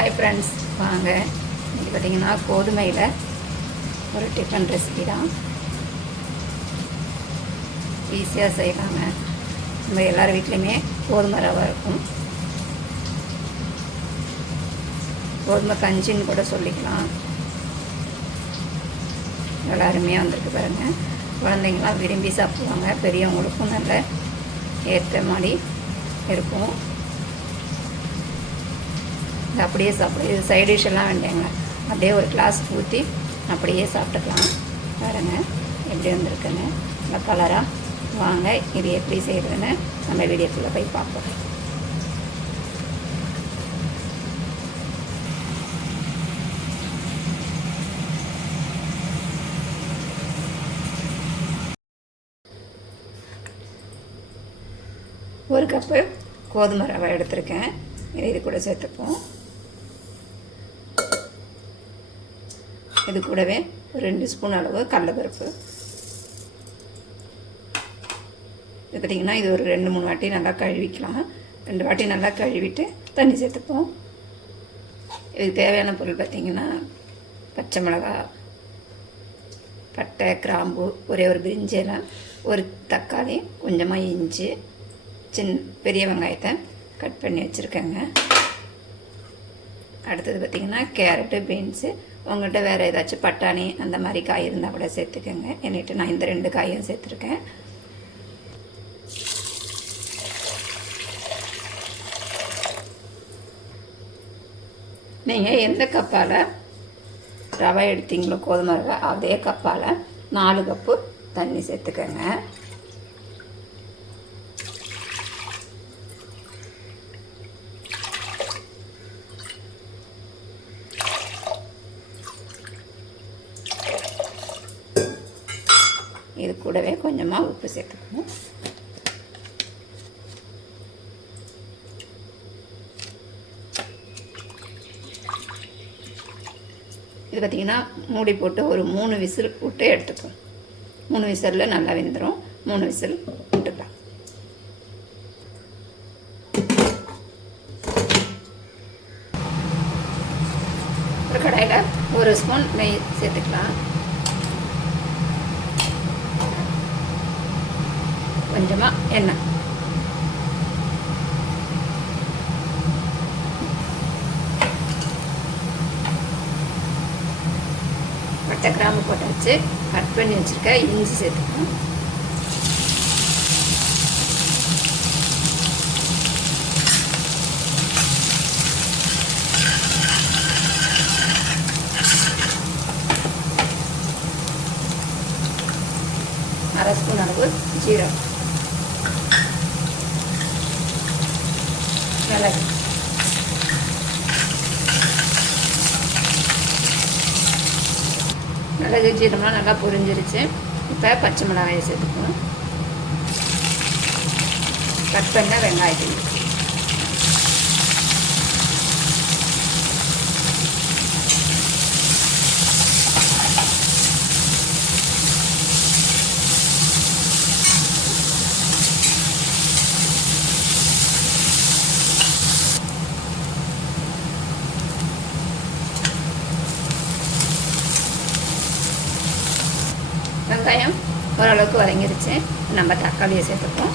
Hi friends வாங்க. இன்றைக்கி பார்த்தீங்கன்னா கோதுமையில் ஒரு டிஃபன் ரெசிபி தான். ஈஸியாக செய்யலாங்க. நம்ம எல்லார் வீட்லேயுமே கோதுமை ரவை இருக்கும். கோதுமை கஞ்சின்னு கூட சொல்லிக்கலாம். நல்லா அருமையாக வந்திருக்கு பாருங்கள் குழந்தைங்களாம் விரும்பி சாப்பிடுவாங்க. பெரியவங்களுக்கும் நல்ல ஏற்ற மாதிரி இருக்கும். இது அப்படியே சாப்பிடு இது சைட் டிஷ் எல்லாம் வேண்டாங்க. அப்படியே ஒரு கிளாஸ் ஊற்றி அப்படியே சாப்பிட்டுக்கலாம். பாருங்க எப்படி வந்திருக்குன்னு. நல்லா கலராக வாங்க இது எப்படி செய்கிறதுன்னு நம்ம வீடியோக்குள்ளே போய் பார்ப்போம். ஒரு கப்பு கோதுமை ரவை எடுத்திருக்கேன். இது கூட சேர்த்துப்போம். இது கூடவே ஒரு ரெண்டு ஸ்பூன் அளவு கடலப்பருப்பு. இது பார்த்திங்கன்னா இது ஒரு ரெண்டு மூணு வாட்டி நல்லா கழுவிக்கலாம். ரெண்டு வாட்டி நல்லா கழுவிட்டு தண்ணி சேர்த்துப்போம். இதுக்கு தேவையான பொருள் பார்த்திங்கன்னா பச்சை மிளகா பட்டை கிராம்பு ஒரே ஒரு பிரிஞ்செல்லாம் ஒரு தக்காளி கொஞ்சமாக இஞ்சி சின் பெரிய வெங்காயத்தை கட் பண்ணி வச்சுருக்கேங்க. அடுத்தது பார்த்திங்கன்னா கேரட்டு பீன்ஸு உங்கள்கிட்ட வேறு ஏதாச்சும் பட்டாணி அந்த மாதிரி காய் இருந்தால் கூட சேர்த்துக்கோங்க. என்னிட்டு நான் இந்த ரெண்டு காயும் சேர்த்துருக்கேன். நீங்கள் எந்த கப்பால் ரவை எடுத்தீங்களோ கோதுமை ரவை அதே கப்பால் நாலு கப்பு தண்ணி சேர்த்துக்கோங்க. இது கூடவே கொஞ்சமாக உப்பு சேர்த்துக்கணும். இது பார்த்திங்கன்னா மூடி போட்டு ஒரு மூணு விசில் விட்டு எடுத்துக்கணும். மூணு விசிலில் நல்லா வெந்துடும் மூணு விசில் விட்டுக்கலாம். ஒரு கடாயில் ஒரு ஸ்பூன் நெய் சேர்த்துக்கலாம். கொஞ்சமாக எண்ணெய். பட்டை கிராம்பு போட்டாச்சு கட் பண்ணி வச்சுருக்கேன் இஞ்சி சேர்த்துக்கணும். அரை ஸ்பூன் அளவு ஜீரகம் மிளகு மிளகு ஜீரம்லாம் நல்லா பொரிஞ்சிருச்சு. இப்போ பச்சை மிளகாயை சேர்த்துக்கணும். கட் பண்ண வெங்காயத்தையும் வெங்காயம் ஓரளவுக்கு வதங்கிருச்சு. நம்ம தக்காளியை சேர்த்துப்போம்.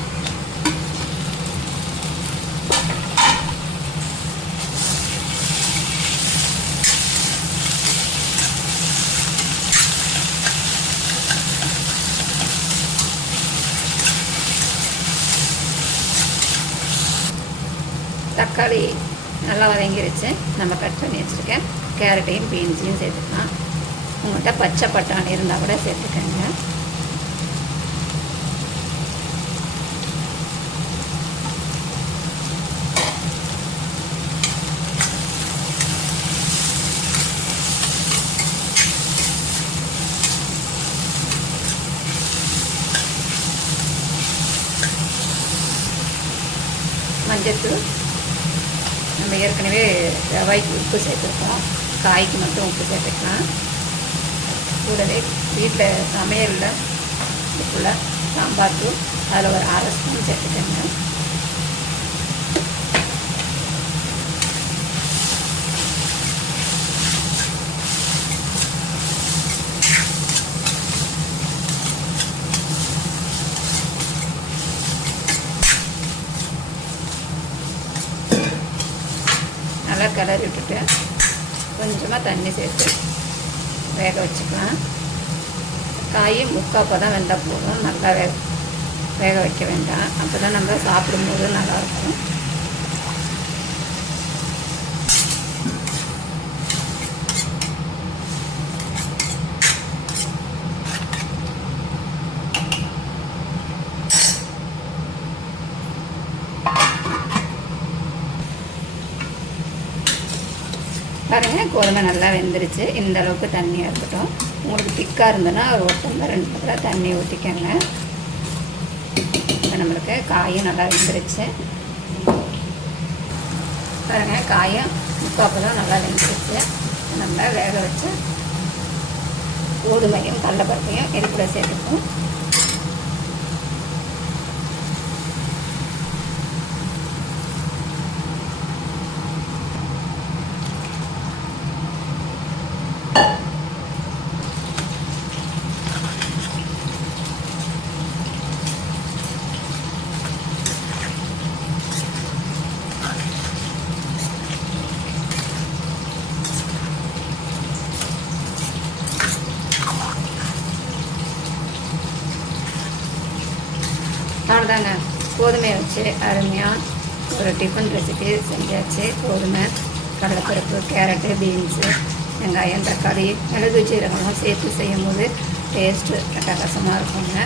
தக்காளி நல்லா வதங்கிருச்சு. நம்ம கட் பண்ணி வச்சுருக்கேன். கேரட்டையும் பீன்ஸையும் சேர்த்துக்கலாம். உங்கள்கிட்ட பச்சை பட்டாணி இருந்தால் கூட சேர்த்துக்கோங்க. மஞ்சத்தூள் நம்ம ஏற்கனவே ரவாய்க்கு உப்பு சேர்த்துருக்கோம். காய்க்கு மட்டும் உப்பு சேர்த்துக்கலாம். கூடவே வீட்டில் சமையலில் ஃபுல்லாக சாம்பார் தூள் அதில் ஒரு அரை ஸ்பூன் சேர்த்துக்கோங்க நல்லா கிளறி விட்டுட்டு கொஞ்சமாக தண்ணி சேர்த்து வேக வச்சுக்கலாம் காய் முக்காப்போ தான் வெந்தால் போதும் நல்லா வேக வேக வைக்க வேண்டாம் அப்போ தான் நம்ம சாப்பிடும்போது நல்லாயிருக்கும் பாருங்க கோதுமை நல்லா வெந்துருச்சு. இந்த அளவுக்கு தண்ணியாக இருக்கட்டும் உங்களுக்கு திக்காக இருந்ததுன்னா ஒரு ஒரு டம்ளர் ரெண்டு டம்ளர் தண்ணி ஊற்றிக்கோங்க இப்போ நம்மளுக்கு காயும் நல்லா வெந்துருச்சு. பாருங்க காயும் முக்காப்பழம் நல்லா வெந்துருச்சு. நம்ம வேக வச்சு கோதுமையும் கடலப்பருப்பையும் இது கூட அவ்வளோதாங்க கோதுமையை வச்சு அருமையாக ஒரு டிஃபன் ரெசிபி செஞ்சாச்சு. கோதுமை கடலைப்பருப்பு கேரட்டு பீன்ஸு வெங்காயம் தக்காளி மிளகு சீரகமும் சேர்த்து செய்யும் போது டேஸ்ட்டு அட்டகாசமாக இருக்குங்க.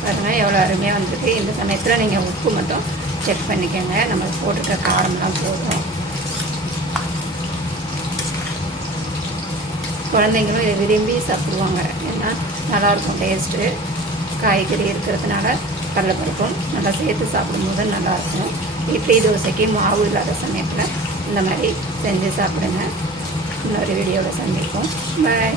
பாருங்கள் எவ்வளோ அருமையாக வந்திருக்கு. இந்த சமயத்தில் நீங்கள் உப்பு மட்டும் செக் பண்ணிக்கோங்க. நம்ம போட்டிருக்க காரம்லாம் போதும். குழந்தைங்களும் இதை விரும்பி சாப்பிடுவாங்க. ஏன்னா நல்லாயிருக்கும் டேஸ்ட்டு காய்கறி இருக்கிறதுனால கடலைப்பருப்பும் நல்லா சேர்த்து சாப்பிடும்போது நல்லாயிருக்கும். இட்லி தோசைக்கு மாவு இல்லாத சமயத்தில் இந்த மாதிரி செஞ்சு சாப்பிடுங்க. இன்னொரு வீடியோவில் சந்திப்போம். பாய்